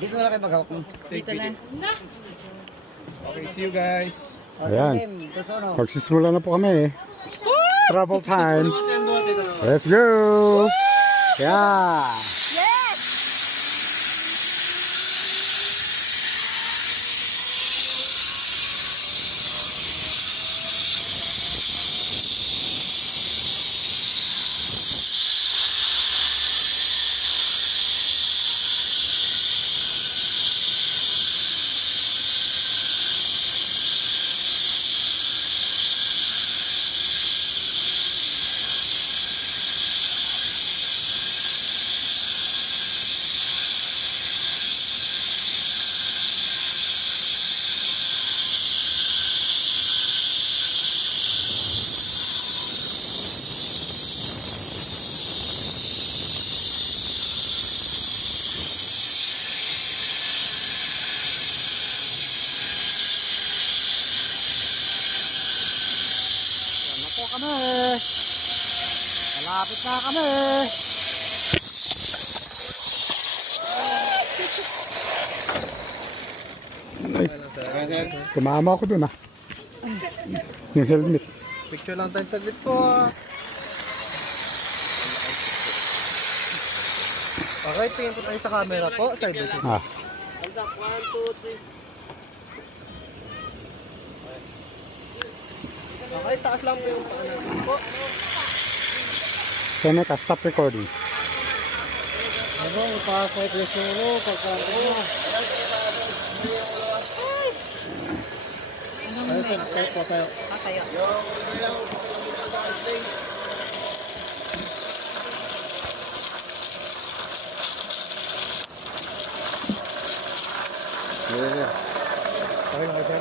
Dito na lang kayo maghawak mo. Dito na. Okay, see you guys. Ayan. Magsisimula na po kami. Travel time. Let's go! Yeah! Kami. Malapit na kami. Ay, tumama ako dun yung helmet. Picture lang tayo saglit po. Okay, tingin po tayo sa camera po. Side by side. 1, 2, 3. Okay, taas lang po yung pakanan po. So, stop recording. Ano, mapasok yung sulo. Pagkakaroon. Tayo sa po tayo. Tatayo. Okay lang kayo, sir?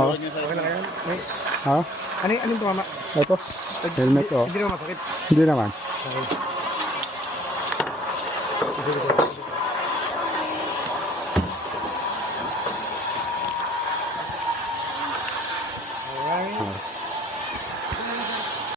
Oh. Okay lang kayo? Wait. Ha? Anong tumama? Ito? Helmet ko. Hindi naman masakit. Hindi naman. Okay.